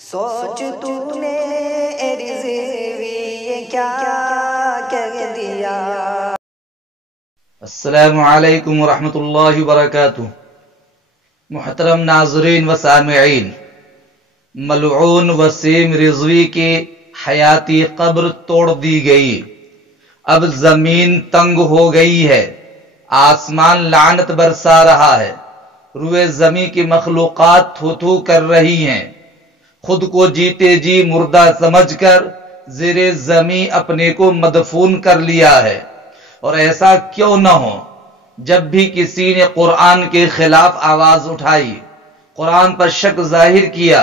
سوچ تو نے رضوی یہ کیا کہہ دیا۔ السلام علیکم ورحمۃ اللہ وبرکاتہ۔ محترم ناظرین و سامعین، ملعون وسیم رضوی کی حیاتی قبر توڑ دی گئی۔ اب زمین تنگ ہو گئی ہے، آسمان لعنت برسا رہا ہے، روئے زمین کی مخلوقات تھو تھو کر رہی ہیں۔ خود کو جیتے جی مردہ سمجھ کر زیر زمین اپنے کو مدفون کر لیا ہے۔ اور ایسا کیوں نہ ہو، جب بھی کسی نے قرآن کے خلاف آواز اٹھائی، قرآن پر شک ظاہر کیا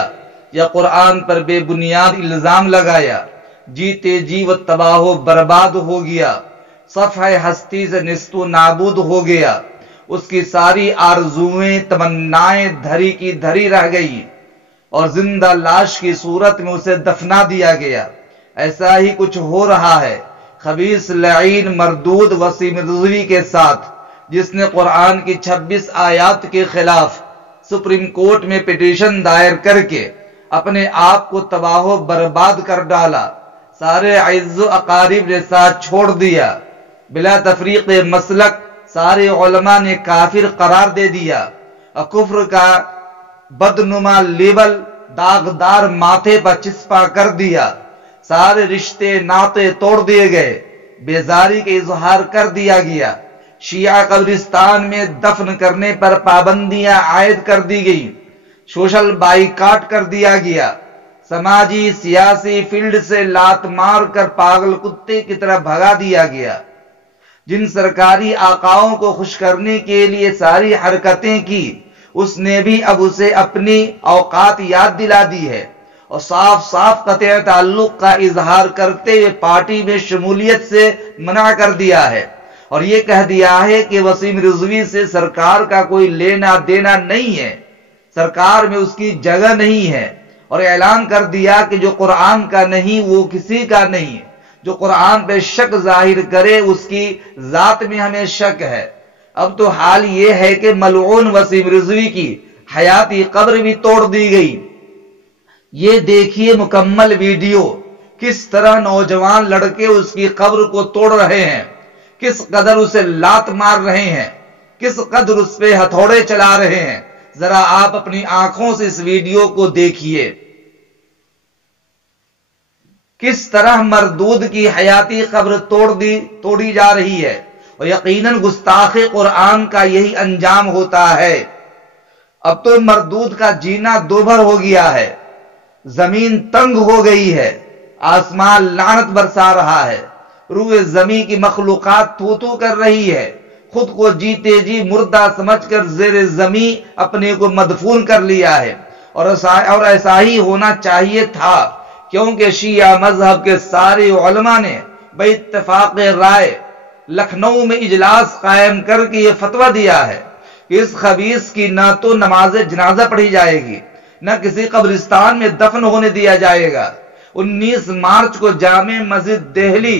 یا قرآن پر بے بنیاد الزام لگایا، جیتے جی وہ تباہ و برباد ہو گیا، صفحہ ہستی سے نیست و نابود ہو گیا، اس کی ساری آرزویں تمنائیں دھری کی دھری رہ گئی اور زندہ لاش کی صورت میں اسے دفنا دیا گیا۔ ایسا ہی کچھ ہو رہا ہے خبیث لعین مردود وسیم رضوی کے ساتھ، جس نے قرآن کی 26 آیات کے خلاف سپریم کورٹ میں پٹیشن دائر کر کے اپنے آپ کو تباہ و برباد کر ڈالا، سارے عز و اقارب نے ساتھ چھوڑ دیا، بلا تفریق مسلک سارے علماء نے کافر قرار دے دیا، اور کفر کا بدنما لیبل داغدار ماتھے پر چسپا کر دیا، سارے رشتے ناطے توڑ دیے گئے، بیزاری کے اظہار کر دیا گیا، شیعہ قبرستان میں دفن کرنے پر پابندیاں عائد کر دی گئی، سوشل بائیکاٹ کر دیا گیا، سماجی سیاسی فیلڈ سے لات مار کر پاگل کتے کی طرح بھگا دیا گیا۔ جن سرکاری آقاؤں کو خوش کرنے کے لیے ساری حرکتیں کی، اس نے بھی اب اسے اپنی اوقات یاد دلا دی ہے اور صاف صاف قطع تعلق کا اظہار کرتے ہوئے پارٹی میں شمولیت سے منع کر دیا ہے، اور یہ کہہ دیا ہے کہ وسیم رضوی سے سرکار کا کوئی لینا دینا نہیں ہے، سرکار میں اس کی جگہ نہیں ہے، اور اعلان کر دیا کہ جو قرآن کا نہیں وہ کسی کا نہیں ہے، جو قرآن پہ شک ظاہر کرے اس کی ذات میں ہمیں شک ہے۔ اب تو حال یہ ہے کہ ملعون وسیم رضوی کی حیاتی قبر بھی توڑ دی گئی۔ یہ دیکھیے مکمل ویڈیو، کس طرح نوجوان لڑکے اس کی قبر کو توڑ رہے ہیں، کس قدر اسے لات مار رہے ہیں، کس قدر اس پہ ہتھوڑے چلا رہے ہیں۔ ذرا آپ اپنی آنکھوں سے اس ویڈیو کو دیکھیے، کس طرح مردود کی حیاتی قبر توڑی جا رہی ہے، اور یقیناً گستاخ قرآن کا یہی انجام ہوتا ہے۔ اب تو مردود کا جینا دوبھر ہو گیا ہے، زمین تنگ ہو گئی ہے، آسمان لعنت برسا رہا ہے، روئے زمین کی مخلوقات تھو تھو کر رہی ہے، خود کو جیتے جی مردہ سمجھ کر زیر زمین اپنے کو مدفون کر لیا ہے، اور ایسا ہی ہونا چاہیے تھا، کیونکہ شیعہ مذہب کے سارے علماء نے بے اتفاق رائے لکھنؤ میں اجلاس قائم کر کے یہ فتویٰ دیا ہے کہ اس خبیث کی نہ تو نماز جنازہ پڑھی جائے گی، نہ کسی قبرستان میں دفن ہونے دیا جائے گا۔ 19 مارچ کو جامع مسجد دہلی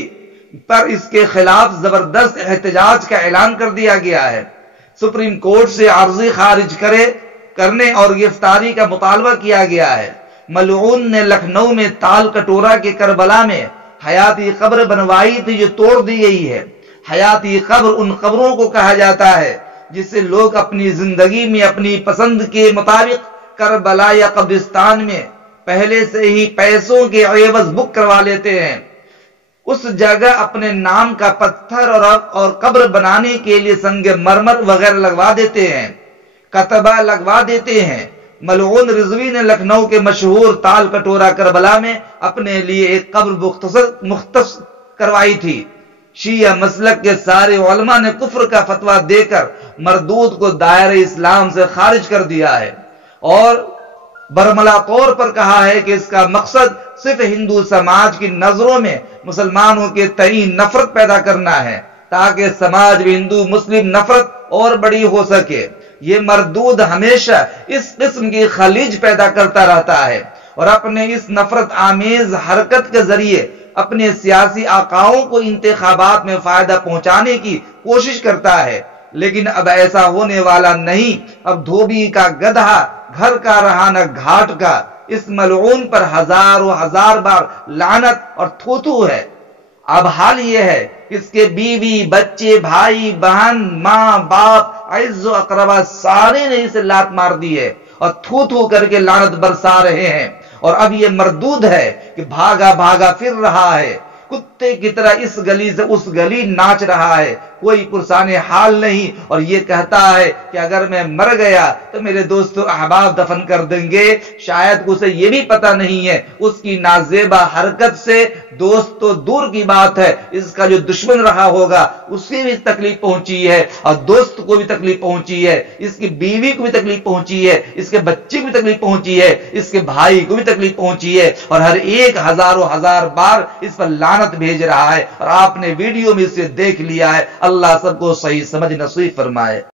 پر اس کے خلاف زبردست احتجاج کا اعلان کر دیا گیا ہے، سپریم کورٹ سے عرضی خارج کرنے اور گرفتاری کا مطالبہ کیا گیا ہے۔ ملعون نے لکھنؤ میں تال کٹورا کے کربلا میں حیاتی قبر بنوائی تھی، جو توڑ دی گئی ہے۔ حیاتی قبر ان قبروں کو کہا جاتا ہے جس سے لوگ اپنی زندگی میں اپنی پسند کے مطابق کربلا یا قبرستان میں پہلے سے ہی پیسوں کے عوض بک کروا لیتے ہیں، اس جگہ اپنے نام کا پتھر اور قبر بنانے کے لیے سنگ مرمر وغیرہ لگوا دیتے ہیں، کتبہ لگوا دیتے ہیں۔ ملعون رضوی نے لکھنؤ کے مشہور تال کٹورا کربلا میں اپنے لیے ایک قبر مختص کروائی تھی۔ شیعہ مسلک کے سارے علماء نے کفر کا فتویٰ دے کر مردود کو دائرہ اسلام سے خارج کر دیا ہے، اور برملا طور پر کہا ہے کہ اس کا مقصد صرف ہندو سماج کی نظروں میں مسلمانوں کے تئیں نفرت پیدا کرنا ہے، تاکہ سماج میں ہندو مسلم نفرت اور بڑی ہو سکے۔ یہ مردود ہمیشہ اس قسم کی خلیج پیدا کرتا رہتا ہے، اور اپنے اس نفرت آمیز حرکت کے ذریعے اپنے سیاسی آقاؤں کو انتخابات میں فائدہ پہنچانے کی کوشش کرتا ہے، لیکن اب ایسا ہونے والا نہیں۔ اب دھوبی کا گدھا گھر کا رہا نہ گھاٹ کا، اس ملعون پر ہزاروں ہزار بار لعنت اور تھوتھو ہے۔ اب حال یہ ہے اس کے بیوی بچے بھائی بہن ماں باپ عز و اقربا سارے نے اسے لات مار دی ہے اور تھو تھو کر کے لعنت برسا رہے ہیں، اور اب یہ مردود ہے کہ بھاگا بھاگا پھر رہا ہے، کتے کی طرح اس گلی سے اس گلی ناچ رہا ہے، کوئی پرسان حال نہیں، اور یہ کہتا ہے کہ اگر میں مر گیا تو میرے دوست و احباب دفن کر دیں گے۔ شاید اسے یہ بھی پتہ نہیں ہے اس کی نازیبا حرکت سے دوست تو دور کی بات ہے، اس کا جو دشمن رہا ہوگا اس کی بھی تکلیف پہنچی ہے، اور دوست کو بھی تکلیف پہنچی ہے، اس کی بیوی کو بھی تکلیف پہنچی ہے، اس کے بچے کو بھی تکلیف پہنچی ہے، اس کے بھائی کو بھی تکلیف پہنچی ہے، اور ہر ایک ہزاروں ہزار بار اس پر لعنت بھیج رہا ہے، اور آپ نے ویڈیو میں اسے دیکھ لیا ہے۔ اللہ سب کو صحیح سمجھ نصیب فرمائے۔